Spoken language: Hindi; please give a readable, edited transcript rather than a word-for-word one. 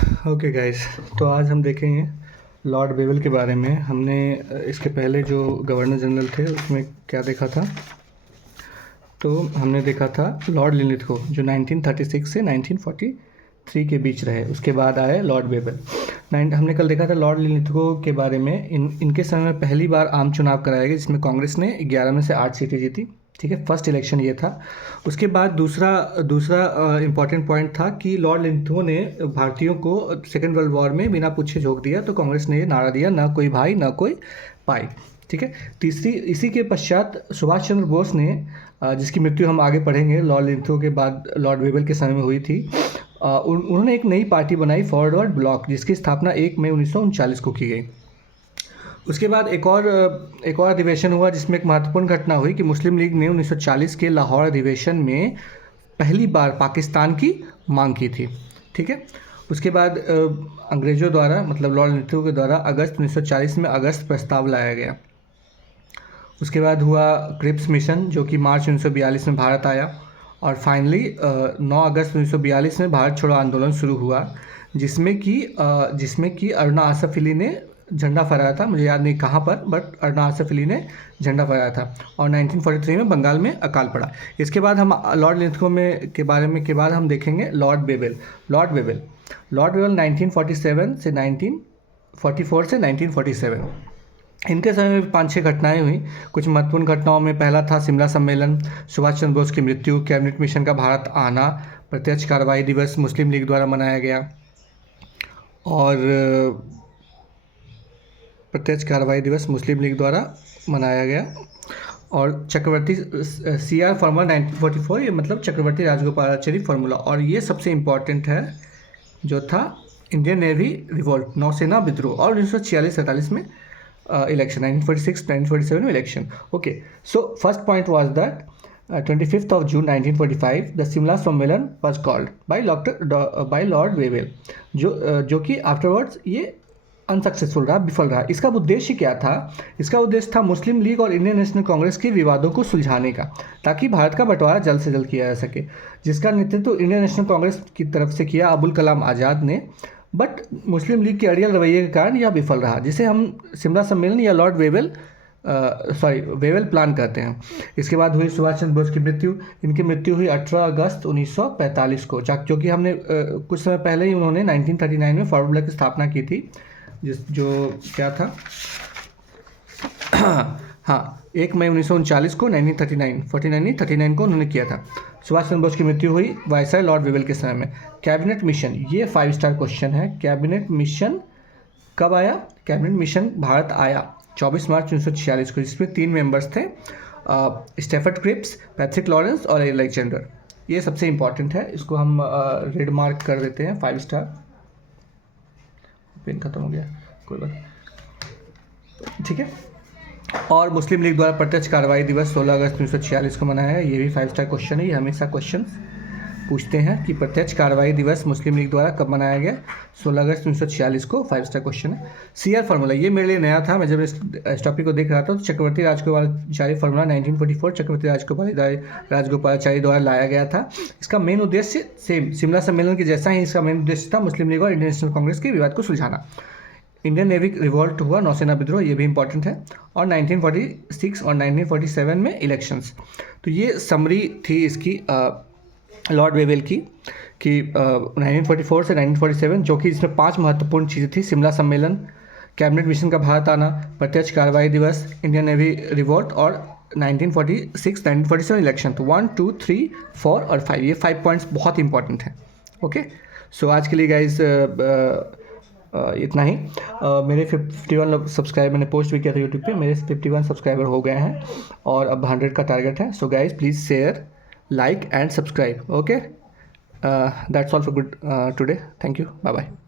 ओके गाइस, तो आज हम देखेंगे लॉर्ड वेवल के बारे में। हमने इसके पहले जो गवर्नर जनरल थे उसमें क्या देखा था, तो हमने देखा था लॉर्ड लिनलिथगो जो 1936 से 1943 के बीच रहे। उसके बाद आए लॉर्ड वेवल। हमने कल देखा था लॉर्ड लिनलिथगो के बारे में। इनके समय में पहली बार आम चुनाव कराया गया जिसमें कांग्रेस ने 11 में से 8 सीटें जीती। ठीक है, फर्स्ट इलेक्शन ये था। उसके बाद दूसरा इम्पॉर्टेंट पॉइंट था कि लॉर्ड लिनलिथगो ने भारतीयों को सेकेंड वर्ल्ड वॉर में बिना पूछे झोंक दिया। तो कांग्रेस ने ये नारा दिया, ना कोई भाई ना कोई पाई। ठीक है, तीसरी इसी के पश्चात सुभाष चंद्र बोस ने, जिसकी मृत्यु हम आगे पढ़ेंगे, लॉर्ड लिनलिथगो के बाद लॉर्ड वेवल के समय में हुई थी। उन्होंने एक नई पार्टी बनाई, फॉरवर्ड ब्लॉक, जिसकी स्थापना 1 मई 1939 को की गई। उसके बाद एक और अधिवेशन हुआ जिसमें एक महत्वपूर्ण घटना हुई कि मुस्लिम लीग ने 1940 के लाहौर अधिवेशन में पहली बार पाकिस्तान की मांग की थी। ठीक है, उसके बाद अंग्रेज़ों द्वारा, मतलब लॉर्ड लिनलिथगो के द्वारा अगस्त 1940 में अगस्त प्रस्ताव लाया गया। उसके बाद हुआ क्रिप्स मिशन जो कि मार्च 1942 में भारत आया। और फाइनली 9 अगस्त 1942 में भारत छोड़ो आंदोलन शुरू हुआ, जिसमें कि अरुणा आसफ अली ने झंडा फहराया था। मुझे याद नहीं कहाँ पर, बट अरुणा आसफ अली ने झंडा फहराया था। और 1943 में बंगाल में अकाल पड़ा। इसके बाद हम लॉर्ड लिनलिथगो के बारे में हम देखेंगे लॉर्ड वेवल 1947 से 1944 से 1947। इनके समय में 5-6 घटनाएं हुई। कुछ महत्वपूर्ण घटनाओं में पहला था शिमला सम्मेलन, सुभाष चंद्र बोस की मृत्यु, कैबिनेट मिशन का भारत आना, प्रत्यक्ष कार्रवाई दिवस मुस्लिम लीग द्वारा मनाया गया, और प्रत्यक्ष कार्रवाई दिवस मुस्लिम लीग द्वारा मनाया गया। और चक्रवर्ती CR फार्मूला 1944, ये मतलब चक्रवर्ती राजगोपालाचारी फार्मूला। और ये सबसे इम्पॉर्टेंट है जो था इंडियन नेवी रिवोल्ट, नौसेना विद्रोह, और 1946-47 में इलेक्शन, 1946-1947 में election. Okay, so first point was that 25th of June 1945 the Shimla सम्मेलन was called by lord Wavell, जो कि आफ्टरवर्ड्स ये अनसक्सेसफुल रहा, विफल रहा। इसका उद्देश्य क्या था? इसका उद्देश्य था मुस्लिम लीग और इंडियन नेशनल कांग्रेस के विवादों को सुलझाने का, ताकि भारत का बंटवारा जल्द से जल्द किया जा सके, जिसका नेतृत्व इंडियन नेशनल कांग्रेस की तरफ से किया अबुल कलाम आज़ाद ने। बट मुस्लिम लीग के अड़ियल रवैये के कारण यह विफल रहा, जिसे हम शिमला सम्मेलन या लॉर्ड वेवल प्लान कहते हैं। इसके बाद हुई सुभाष चंद्र बोस की मृत्यु। इनकी मृत्यु हुई 18 अगस्त 1945 को, जो कि हमने कुछ समय पहले ही उन्होंने 1939 में फॉरवर्ड ब्लॉक की स्थापना की थी, जो क्या था हाँ, 1 मई 1939 को 1939 को उन्होंने किया था। सुभाष चंद्र बोस की मृत्यु हुई वायसराय लॉर्ड वेवल के समय में। कैबिनेट मिशन, ये 5 स्टार क्वेश्चन है। कैबिनेट मिशन कब आया? कैबिनेट मिशन भारत आया 24 मार्च 1946 को, जिसमें 3 मेंबर्स थे, स्टेफर्ड क्रिप्स, पैट्रिक लॉरेंस और अलेक्जेंडर। ये सबसे इम्पॉर्टेंट है, इसको हम रेड मार्क कर देते हैं, 5 स्टार। पेन खत्म हो गया, कोई बात। ठीक है, और मुस्लिम लीग द्वारा प्रत्यक्ष कार्रवाई दिवस 16 अगस्त 1946 को मनाया है। ये भी 5 स्टार क्वेश्चन है। ये हमेशा क्वेश्चन पूछते हैं कि प्रत्यक्ष कार्रवाई दिवस मुस्लिम लीग द्वारा कब मनाया गया? 16 अगस्त 1946 को, 5 स्टार क्वेश्चन है। CR फार्मूला, ये मेरे लिए नया था। मैं जब इस टॉपिक को देख रहा था तो चक्रवर्ती राजगोपालाचारी फार्मूला 1944 चक्रवर्ती राजगोपालाचारी द्वारा लाया गया था। इसका मेन उद्देश्य सेम शिमला सम्मेलन के जैसा ही इसका मेन उद्देश्य था मुस्लिम लीग और इंडियन नेशनल कांग्रेस के विवाद को सुलझाना। इंडियन नेवी रिवोल्ट हुआ, नौसेना विद्रोह, ये भी इंपॉर्टेंट है। और 1946 और 1947 में इलेक्शंस। तो ये समरी थी इसकी लॉर्ड वेवल की, कि 1944 से 1947, जो कि इसमें 5 महत्वपूर्ण चीज़ें थी: शिमला सम्मेलन, कैबिनेट मिशन का भारत आना, प्रत्यक्ष कार्रवाई दिवस, इंडियन नेवी रिवोल्ट, और 1946-1947 इलेक्शन। तो 1, 2, 3, 4 और 5, ये 5 पॉइंट्स बहुत इंपॉर्टेंट हैं। ओके, सो आज के लिए गाइज इतना ही। मेरे 51 सब्सक्राइबर मैंने पोस्ट भी किया था यूट्यूब पे, मेरे 51 सब्सक्राइबर हो गए हैं और अब 100 का टारगेट है। So guys please share, like and subscribe. Okay, that's all for good today. Thank you. Bye bye.